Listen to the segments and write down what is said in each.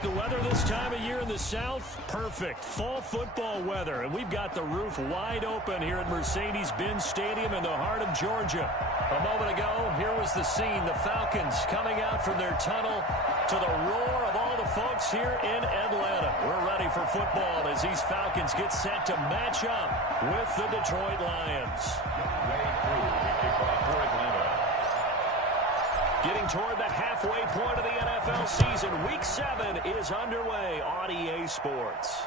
like the weather this time of year in the South? Perfect. Fall football weather. And we've got the roof wide open here at Mercedes-Benz Stadium in the heart of Georgia. A moment ago, here was the scene. The Falcons coming out from their tunnel to the roar of all the folks here in Atlanta. We're ready for football as these Falcons get set to match up with the Detroit Lions. Getting toward the halfway point of the NFL season. Week 7 is underway on EA Sports.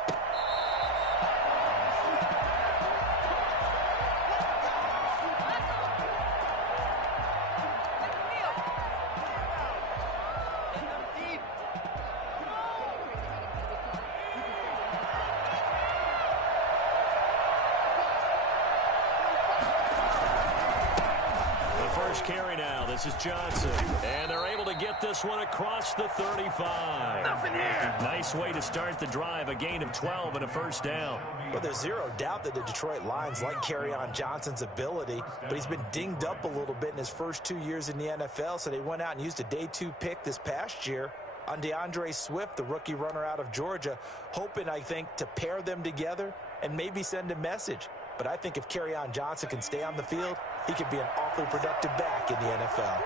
Carry now. This is Johnson. And they're able to get this one across the 35. Nothing here. Nice way to start the drive. A gain of 12 and a first down. Well, there's zero doubt that the Detroit Lions like Kerryon Johnson's ability, but he's been dinged up a little bit in his first 2 years in the NFL, so they went out and used a day 2 pick this past year on DeAndre Swift, the rookie runner out of Georgia, hoping, I think, to pair them together and maybe send a message. But I think if Kerryon Johnson can stay on the field, he could be an awfully productive back in the NFL.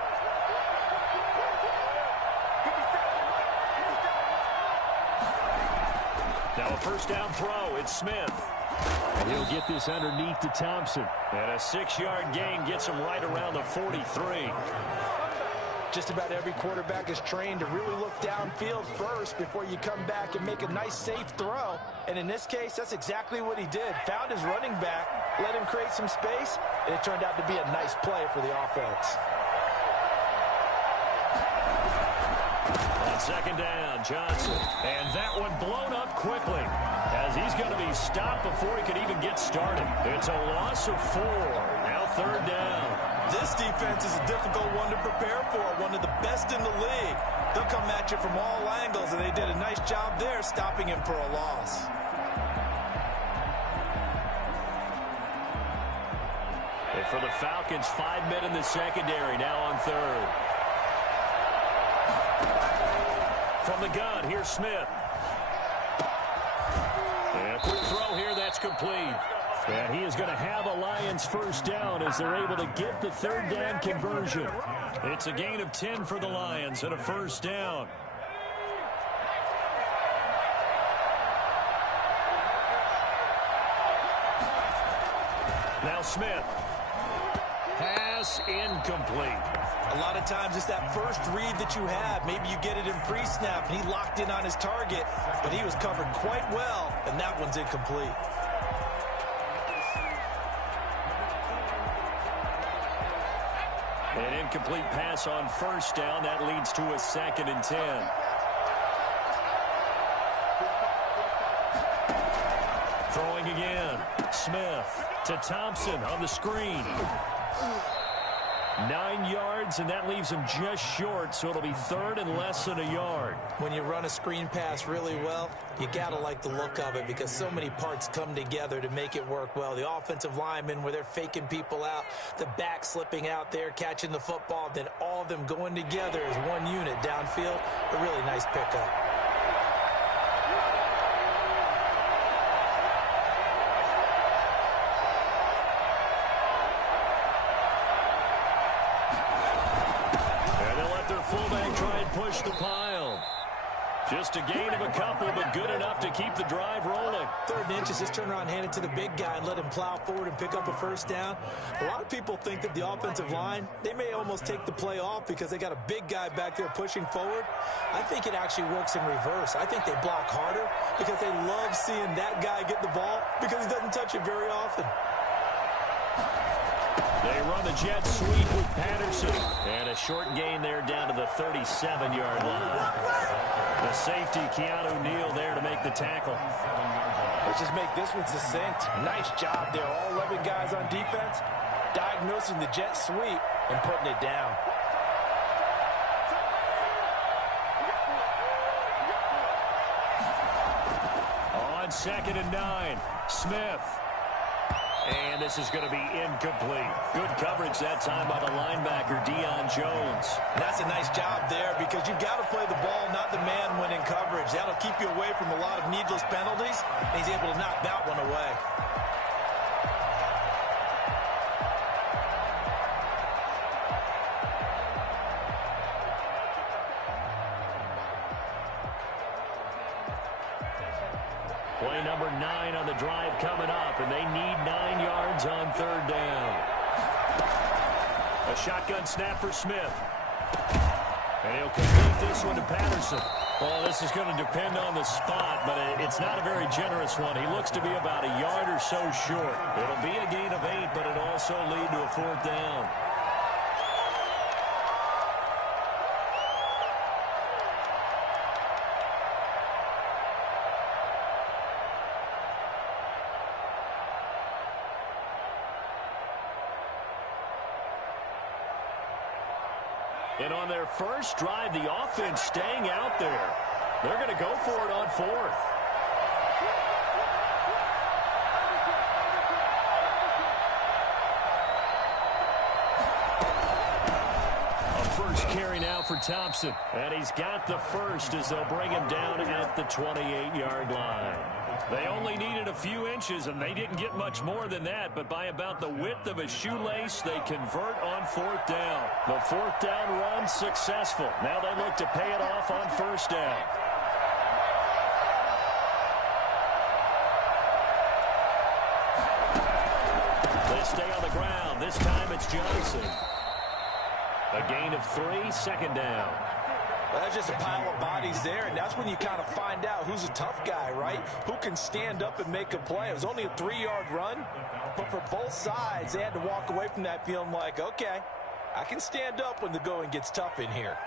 Now a first down throw. It's Smith. And he'll get this underneath to Thompson. And a 6-yard gain gets him right around the 43. Just about every quarterback is trained to really look downfield first before you come back and make a nice, safe throw. And in this case, that's exactly what he did. Found his running back, let him create some space, and it turned out to be a nice play for the offense. On second down, Johnson. And that one blown up quickly as he's going to be stopped before he could even get started. It's a loss of 4. Now third down. This defense is a difficult one to prepare for, one of the best in the league. They'll come at you from all angles, and they did a nice job there stopping him for a loss. And for the Falcons, 5 men in the secondary, now on third. From the gun, here's Smith. And a quick throw here, that's complete. And he is going to have a Lions first down as they're able to get the third down conversion. It's a gain of 10 for the Lions and a first down. Now Smith. Pass incomplete. A lot of times it's that first read that you have. Maybe you get it in pre-snap, and he locked in on his target, but he was covered quite well, and that one's incomplete. An incomplete pass on first down. That leads to a 2nd and 10. Throwing again. Smith to Thompson on the screen. 9 yards, and that leaves him just short, so it'll be third and less than a yard. When you run a screen pass really well, you got to like the look of it because so many parts come together to make it work well. The offensive linemen, where they're faking people out, the back slipping out there, catching the football, then all of them going together as one unit downfield. A really nice pickup. Push the pile. Just a gain of a couple, but good enough to keep the drive rolling. 3rd and inches, just turn around, hand it to the big guy, and let him plow forward and pick up a first down. A lot of people think that the offensive line, they may almost take the play off because they got a big guy back there pushing forward. I think it actually works in reverse. I think they block harder because they love seeing that guy get the ball because he doesn't touch it very often. They run the jet sweep with Patterson. And a short gain there down to the 37-yard line. The safety, Keanu Neal, there to make the tackle. Let's just make this one succinct. Nice job there. All 11 guys on defense diagnosing the jet sweep and putting it down. On 2nd and 9, Smith. And this is going to be incomplete. Good coverage that time by the linebacker, Deion Jones. And that's a nice job there because you've got to play the ball, not the man when in coverage. That'll keep you away from a lot of needless penalties, and he's able to knock that one away. Play number 9 on the drive coming up, and they need 9 yards on third down. A shotgun snap for Smith. And he'll complete this one to Patterson. Well, this is going to depend on the spot, but it's not a very generous one. He looks to be about a yard or so short. It'll be a gain of 8, but it'll also lead to a fourth down. And on their first drive, the offense staying out there. They're going to go for it on fourth. A first carry now for Thompson. And he's got the first as they'll bring him down at the 28-yard line. They only needed a few inches, and they didn't get much more than that, but by about the width of a shoelace, they convert on fourth down. The fourth down run successful. Now they look to pay it off on first down. They stay on the ground. This time it's Johnson. A gain of 3, second down. Well, that's just a pile of bodies there, and that's when you kind of find out who's a tough guy, right? Who can stand up and make a play. It was only a 3-yard run, but for both sides, they had to walk away from that feeling like, okay, I can stand up when the going gets tough in here.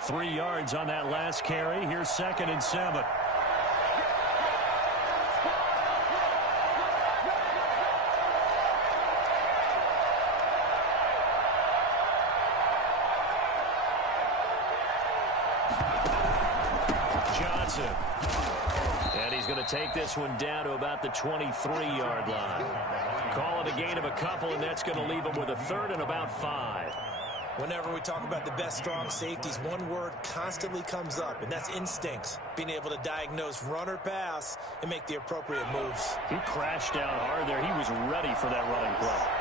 3 yards on that last carry. Here's 2nd and 7. And he's going to take this one down to about the 23-yard line. Call it a gain of a couple, and that's going to leave him with a third and about 5. Whenever we talk about the best strong safeties, one word constantly comes up, and that's instincts. Being able to diagnose run or pass and make the appropriate moves. He crashed down hard there. He was ready for that running play.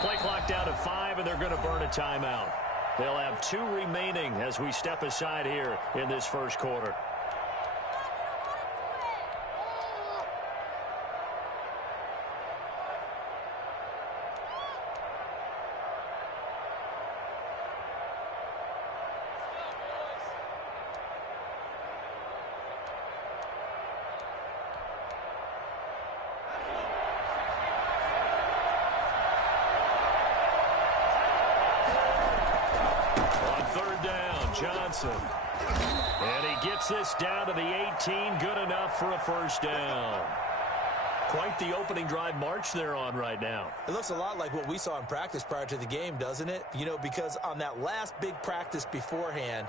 Play clock down to 5, and they're going to burn a timeout. They'll have 2 remaining as we step aside here in this first quarter. Johnson. And he gets this down to the 18. Good enough for a first down. Quite the opening drive march they're on right now. It looks a lot like what we saw in practice prior to the game, doesn't it? You know, because on that last big practice beforehand,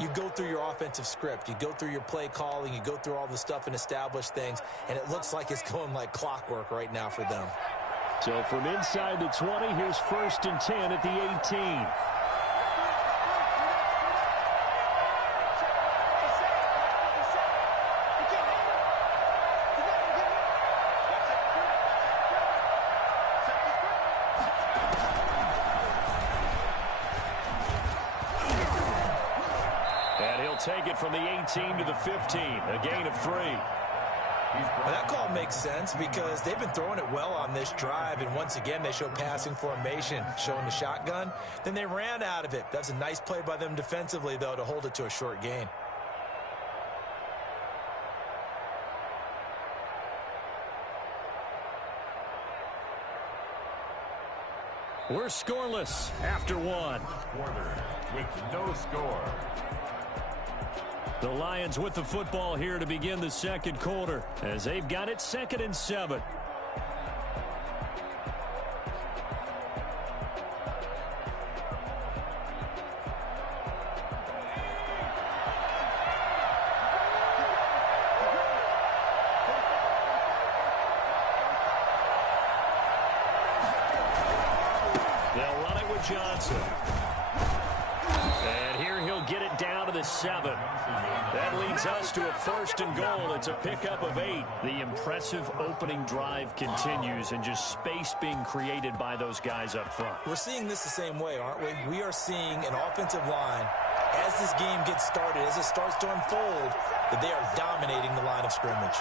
you go through your offensive script. You go through your play calling. You go through all the stuff and establish things. And it looks like it's going like clockwork right now for them. So from inside the 20, here's 1st and 10 at the 18. Take it from the 18 to the 15, a gain of 3. Well, that call makes sense because they've been throwing it well on this drive, and once again they show passing formation, showing the shotgun. Then they ran out of it. That's a nice play by them defensively, though, to hold it to a short gain. We're scoreless after 1. Quarter with no score. The Lions with the football here to begin the second quarter as they've got it 2nd and 7. Johnson. And here he'll get it down to the 7. That leads us to a 1st and goal. It's a pickup of 8. The impressive opening drive continues, and just space being created by those guys up front. We're seeing this the same way, aren't we? We are seeing an offensive line, as this game gets started, as it starts to unfold, that they are dominating the line of scrimmage.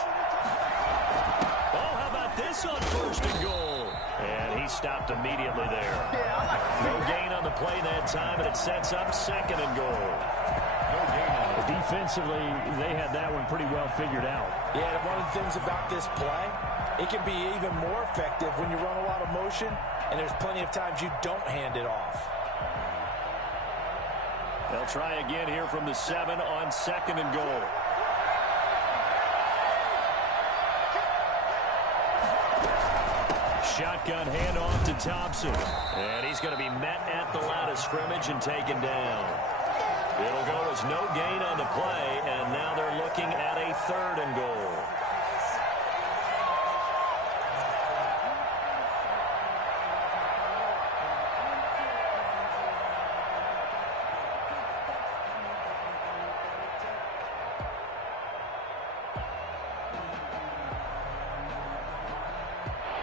Oh, how about this on 1st and goal? And he stopped immediately there. No gain on the play that time, and it sets up 2nd and goal. Defensively, they had that one pretty well figured out. Yeah, and one of the things about this play, it can be even more effective when you run a lot of motion, and there's plenty of times you don't hand it off. They'll try again here from the 7 on 2nd and goal. Shotgun handoff to Thompson. And he's going to be met at the line of scrimmage and taken down. It'll go as no gain on the play, and now they're looking at a 3rd and goal.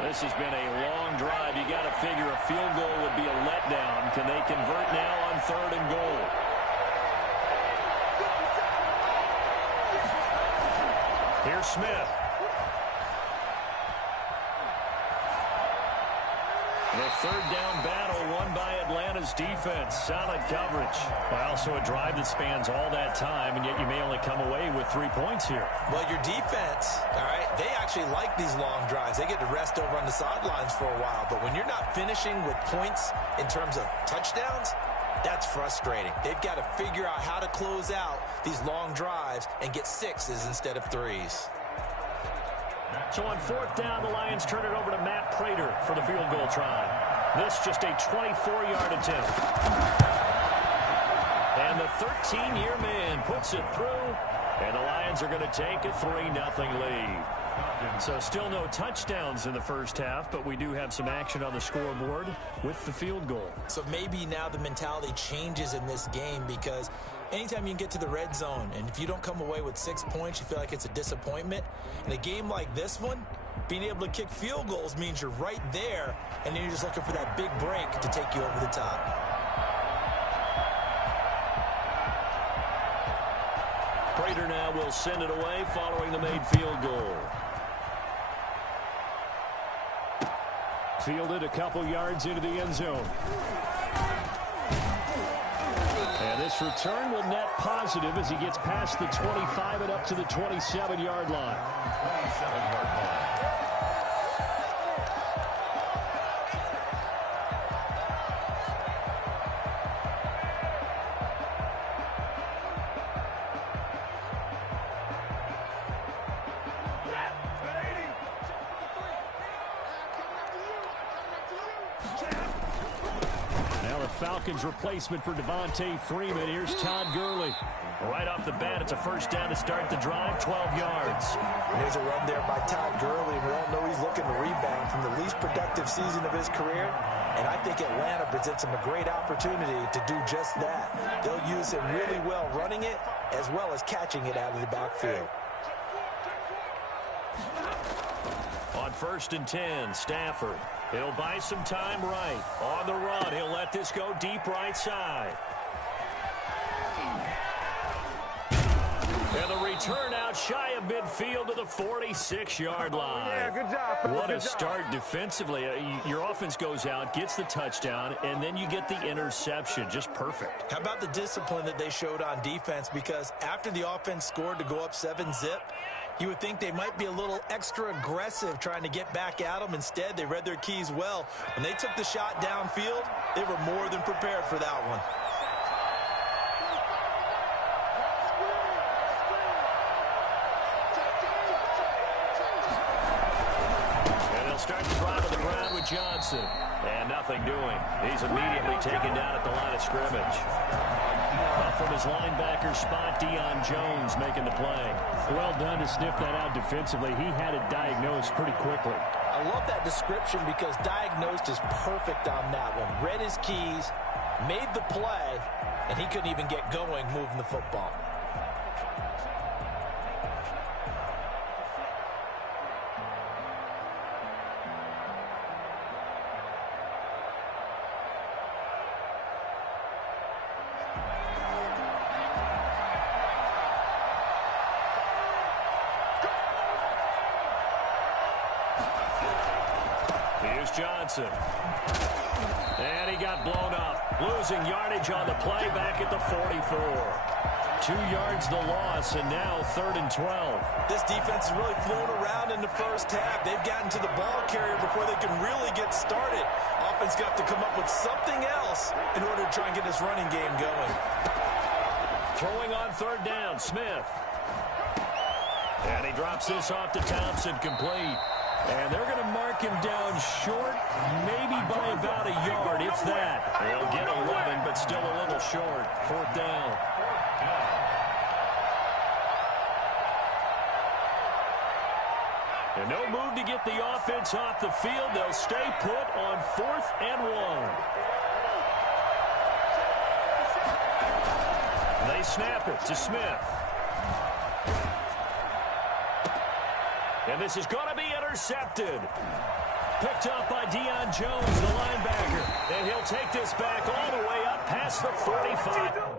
This has been a long drive. You got to figure a field goal would be a letdown. Can they convert now on 3rd and goal? Here's Smith. The 3rd down battle won by Atlanta's defense. Solid coverage. But also a drive that spans all that time, and yet you may only come away with 3 points here. Well, your defense, all right, they actually like these long drives. They get to rest over on the sidelines for a while. But when you're not finishing with points in terms of touchdowns, that's frustrating. They've got to figure out how to close out these long drives and get 6s instead of 3s. So on 4th down, the Lions turn it over to Matt Prater for the field goal try. This just a 24-yard attempt. And the 13-year man puts it through, and the Lions are going to take a 3-0 lead. So still no touchdowns in the first half, but we do have some action on the scoreboard with the field goal. So maybe now the mentality changes in this game, because anytime you can get to the red zone, and if you don't come away with 6 points, you feel like it's a disappointment. In a game like this one, being able to kick field goals means you're right there, and then you're just looking for that big break to take you over the top. Prater now will send it away following the made field goal. Fielded a couple yards into the end zone. And this return will net positive as he gets past the 25 and up to the 27-yard line. Falcons replacement for Devontae Freeman. Here's Todd Gurley. Right off the bat, it's a 1st down to start the drive, 12 yards. And there's a run there by Todd Gurley. We all know he's looking to rebound from the least productive season of his career. And I think Atlanta presents him a great opportunity to do just that. They'll use him really well running it as well as catching it out of the backfield. On 1st and 10, Stafford. He'll buy some time right. On the run, he'll let this go deep right side. And the return out shy of midfield to the 46-yard line. Yeah, good job. What a start defensively. Your offense goes out, gets the touchdown, and then you get the interception. Just perfect. How about the discipline that they showed on defense? Because after the offense scored to go up 7-zip, you would think they might be a little extra aggressive trying to get back at them. Instead, they read their keys well. When they took the shot downfield, they were more than prepared for that one. And they'll start the drive on the ground with Johnson. And nothing doing. He's immediately taken down at the line of scrimmage. Up from his linebacker spot, Deion Jones making the play. Well done to sniff that out defensively. He had it diagnosed pretty quickly. I I love that description because diagnosed is perfect on that one. Read his keys, made the play, and he couldn't even get going moving the football. Here's Johnson. And he got blown up. Losing yardage on the play back at the 44. 2 yards the loss, and now 3rd and 12. This defense is really flown around in the first half. They've gotten to the ball carrier before they can really get started. Offense got to come up with something else in order to try and get this running game going. Throwing on 3rd down, Smith. And he drops this off to Thompson, complete. And they're going to mark him down short, maybe by about a yard, if that. They'll get 11, but still a little short. 4th down. And no move to get the offense off the field. They'll stay put on 4th and 1. They snap it to Smith. And this is going to be intercepted. Picked up by Deion Jones, the linebacker. And he'll take this back all the way up past the 45.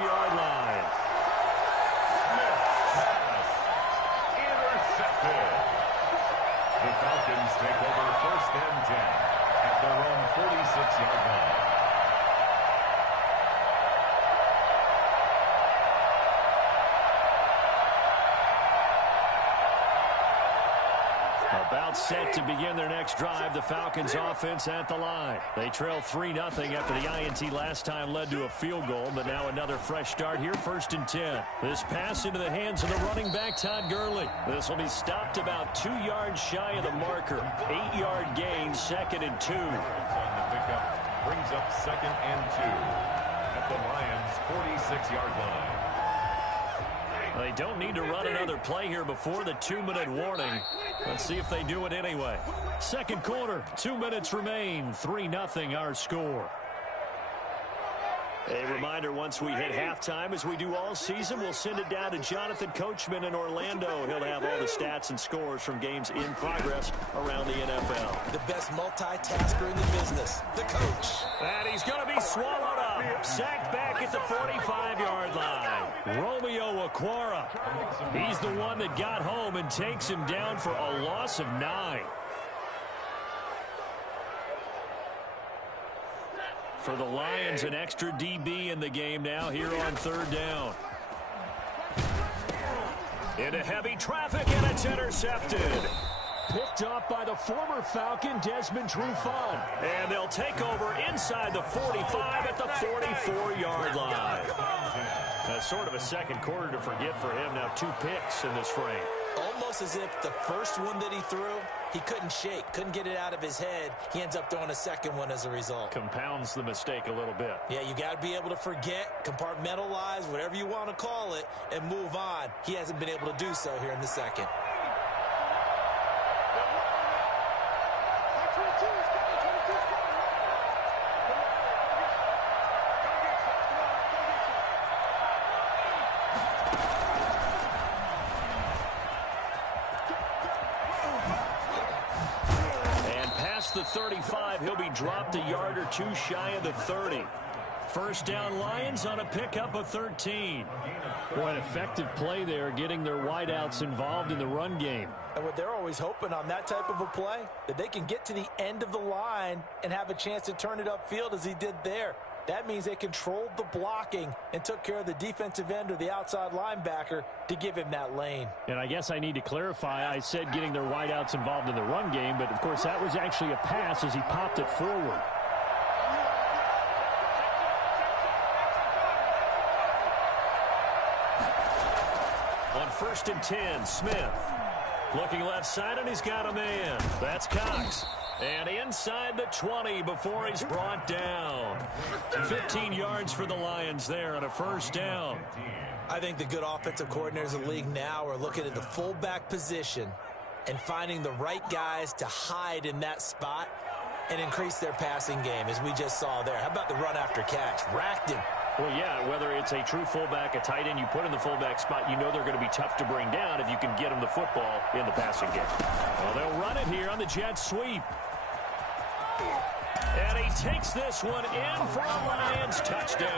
Yard line. Smith pass intercepted. The Falcons take over 1st and 10 at their own 46-yard line. About set to begin their next drive, the Falcons offense at the line. They trail 3-0 after the INT last time led to a field goal, but now another fresh start here, 1st and 10. This pass into the hands of the running back, Todd Gurley. This will be stopped about 2 yards shy of the marker. 8-yard gain, 2nd and 2. On the pickup brings up 2nd and 2 at the Lions' 46-yard line. They don't need to run another play here before the 2-minute warning. Let's see if they do it anyway. 2nd quarter, 2 minutes remain. 3-0 our score. A reminder, once we hit halftime, as we do all season, we'll send it down to Jonathan Coachman in Orlando. He'll have all the stats and scores from games in progress around the NFL. The best multitasker in the business, the coach. And he's going to be swallowed up. Sacked back at the 45-yard line. Romeo Okwara. He's the one that got home and takes him down for a loss of 9. For the Lions, an extra DB in the game now here on 3rd down. Into heavy traffic, and it's intercepted. Picked up by the former Falcon, Desmond Trufant. And they'll take over inside the 45 at the 44-yard line. That's sort of a 2nd quarter to forget for him. Now 2 picks in this frame. Almost as if the first one that he threw, he couldn't shake, couldn't get it out of his head. He ends up throwing a 2nd one as a result. Compounds the mistake a little bit. Yeah, you got to be able to forget, compartmentalize, whatever you want to call it, and move on. He hasn't been able to do so here in the 2nd. The 35, he'll be dropped a yard or 2 shy of the 30. First down Lions on a pickup of 13. Boy, an effective play there, getting their wideouts involved in the run game. And what they're always hoping on that type of a play, that they can get to the end of the line and have a chance to turn it upfield as he did there. That means they controlled the blocking and took care of the defensive end or the outside linebacker to give him that lane. And I guess I need to clarify, I said getting their wideouts involved in the run game, but of course that was actually a pass as he popped it forward. On 1st and 10, Smith. Looking left side, and he's got a man. That's Cox. And inside the 20 before he's brought down. 15 yards for the Lions there on a first down. I think the good offensive coordinators of the league now are looking at the fullback position and finding the right guys to hide in that spot and increase their passing game, as we just saw there. How about the run after catch? Racked him. Well, yeah, whether it's a true fullback, a tight end, you put in the fullback spot, you know they're going to be tough to bring down if you can get them the football in the passing game. Well, they'll run it here on the jet sweep. And he takes this one in for a Lions touchdown.